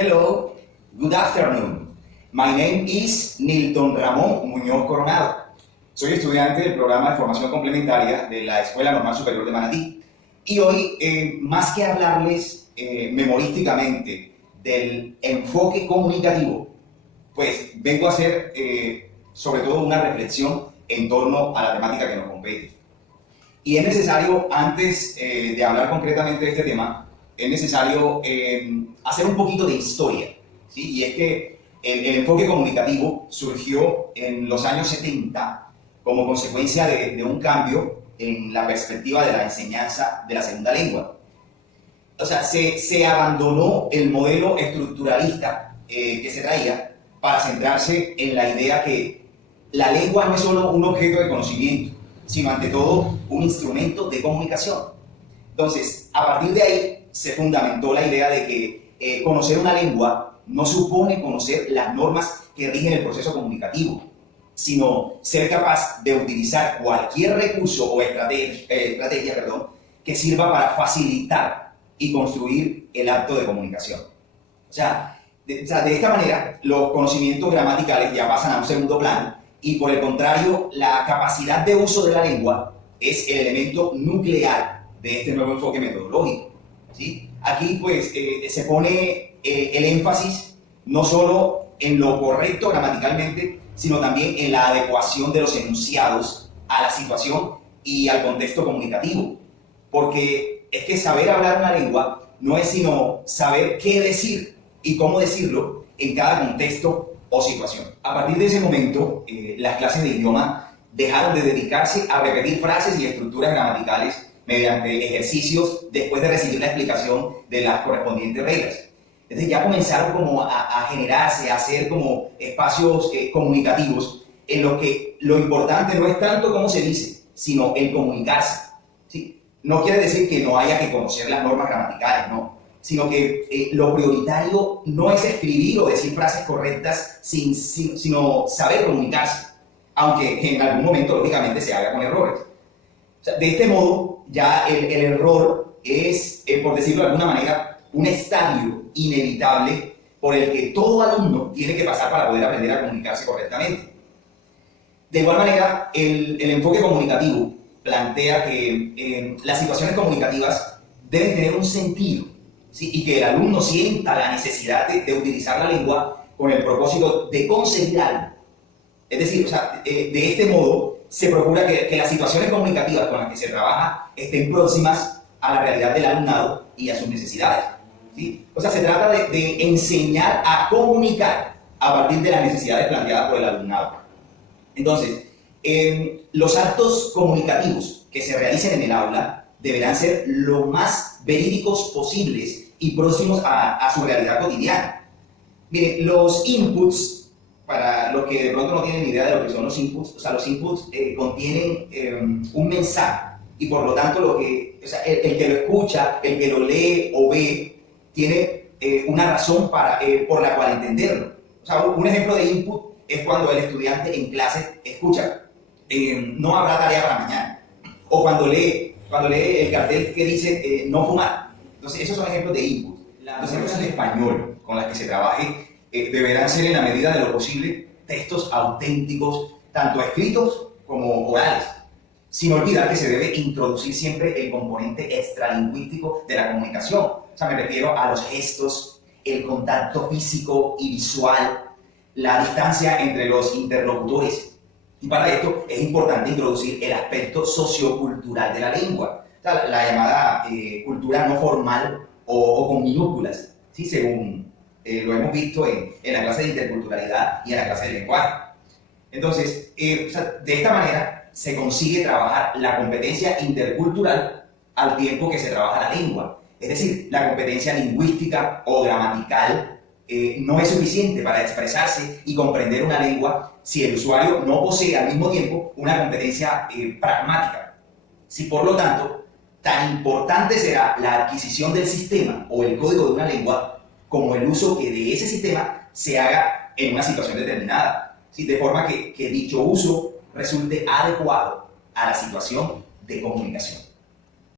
Hello, good afternoon. My name is Nilton Ramón Muñoz Coronado. Soy estudiante del programa de formación complementaria de la Escuela Normal Superior de Manatí. Y hoy, más que hablarles memorísticamente del enfoque comunicativo, pues vengo a hacer sobre todo una reflexión en torno a la temática que nos compete. Y es necesario, antes de hablar concretamente de este tema, es necesario hacer un poquito de historia, ¿sí? Y es que el enfoque comunicativo surgió en los años 70 como consecuencia de un cambio en la perspectiva de la enseñanza de la segunda lengua. O sea, se abandonó el modelo estructuralista que se traía para centrarse en la idea que la lengua no es solo un objeto de conocimiento, sino ante todo un instrumento de comunicación. Entonces, a partir de ahí se fundamentó la idea de que conocer una lengua no supone conocer las normas que rigen el proceso comunicativo, sino ser capaz de utilizar cualquier recurso o estrategia que sirva para facilitar y construir el acto de comunicación. O sea, de esta manera, los conocimientos gramaticales ya pasan a un segundo plano y, por el contrario, la capacidad de uso de la lengua es el elemento nuclear de este nuevo enfoque metodológico, ¿sí? Aquí, pues, se pone el énfasis no solo en lo correcto gramaticalmente, sino también en la adecuación de los enunciados a la situación y al contexto comunicativo. Porque es que saber hablar una lengua no es sino saber qué decir y cómo decirlo en cada contexto o situación. A partir de ese momento, las clases de idioma dejaron de dedicarse a repetir frases y estructuras gramaticales mediante ejercicios después de recibir la explicación de las correspondientes reglas. Entonces ya comenzaron como a generarse, a hacer como espacios comunicativos en los que lo importante no es tanto cómo se dice, sino el comunicarse, ¿sí? No quiere decir que no haya que conocer las normas gramaticales, no, sino que lo prioritario no es escribir o decir frases correctas, sino saber comunicarse, aunque en algún momento, lógicamente, se haga con errores. O sea, de este modo, ya el error es, por decirlo de alguna manera, un estadio inevitable por el que todo alumno tiene que pasar para poder aprender a comunicarse correctamente. De igual manera, el enfoque comunicativo plantea que las situaciones comunicativas deben tener un sentido, ¿sí? Y que el alumno sienta la necesidad de utilizar la lengua con el propósito de conseguir algo. Es decir, o sea, de este modo se procura que las situaciones comunicativas con las que se trabaja estén próximas a la realidad del alumnado y a sus necesidades, ¿sí? O sea, se trata de enseñar a comunicar a partir de las necesidades planteadas por el alumnado. Entonces, los actos comunicativos que se realicen en el aula deberán ser lo más verídicos posibles y próximos a su realidad cotidiana. Miren, los inputs, para los que de pronto no tienen idea de lo que son los inputs, o sea, los inputs contienen un mensaje y por lo tanto el que lo escucha, el que lo lee o ve, tiene una razón por la cual entenderlo. O sea, un ejemplo de input es cuando el estudiante en clase escucha, no habrá tarea para mañana, o cuando lee el cartel que dice no fumar. Entonces, esos son ejemplos de input. Las reglas de español con las que se trabaje deberán ser, en la medida de lo posible, textos auténticos, tanto escritos como orales, sin olvidar que se debe introducir siempre el componente extralingüístico de la comunicación. O sea, me refiero a los gestos, el contacto físico y visual, la distancia entre los interlocutores. Y para esto es importante introducir el aspecto sociocultural de la lengua, o sea, la llamada cultura no formal o con minúsculas, ¿sí? Según lo hemos visto en la clase de interculturalidad y en la clase de lenguaje. Entonces, o sea, de esta manera se consigue trabajar la competencia intercultural al tiempo que se trabaja la lengua. Es decir, la competencia lingüística o gramatical no es suficiente para expresarse y comprender una lengua si el usuario no posee al mismo tiempo una competencia pragmática. Si, por lo tanto, tan importante será la adquisición del sistema o el código de una lengua como el uso que de ese sistema se haga en una situación determinada, ¿sí? De forma que dicho uso resulte adecuado a la situación de comunicación.